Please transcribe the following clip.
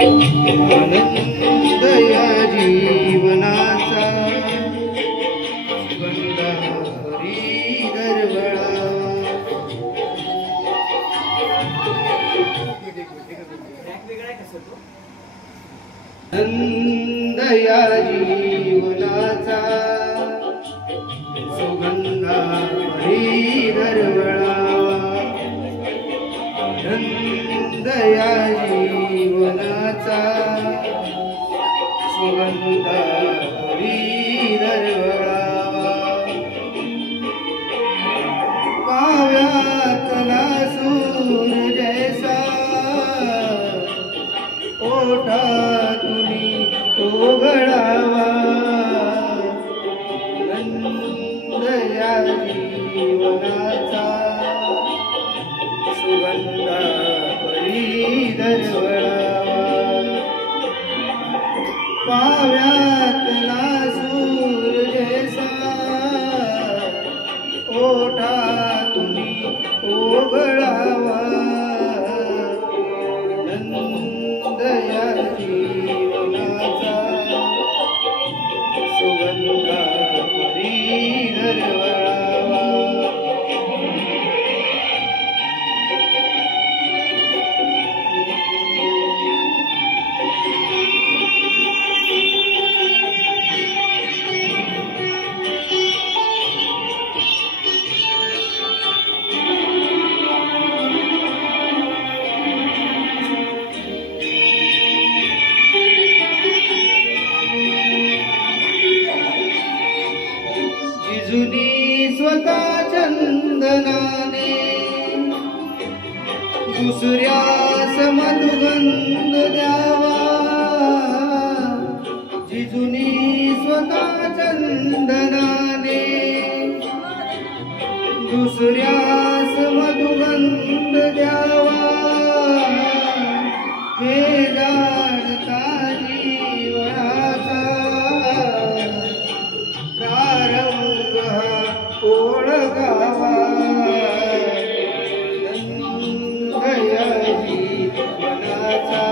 आनंद या जीवनाचा गंगा हरी दरवळा आनंद या जीवनाचा सुगंधा हरी दरवळा आनंद या जीवनाचा सुगंधा हरी दरवळा काव्यातला सूर जैसा ओठातुनी ओघळावा आनंद या जीवनाचा सुगंधा हरी दरवळावा पाव्यातला सूर जैसा ओठातुनी ओघळावा आनंद या जीवनाचा सुगंधा हरी दरवळावा जिजुनी स्वतः चंदनाने दुसऱ्यास मधुगंध द्यावा जिजुनी स्वतः चंदनाने दुसऱ्यास मधुगंध द्यावा हे जाणता जीवनाचा प्रारंभ ओळखावा आनंद या जीवनाचा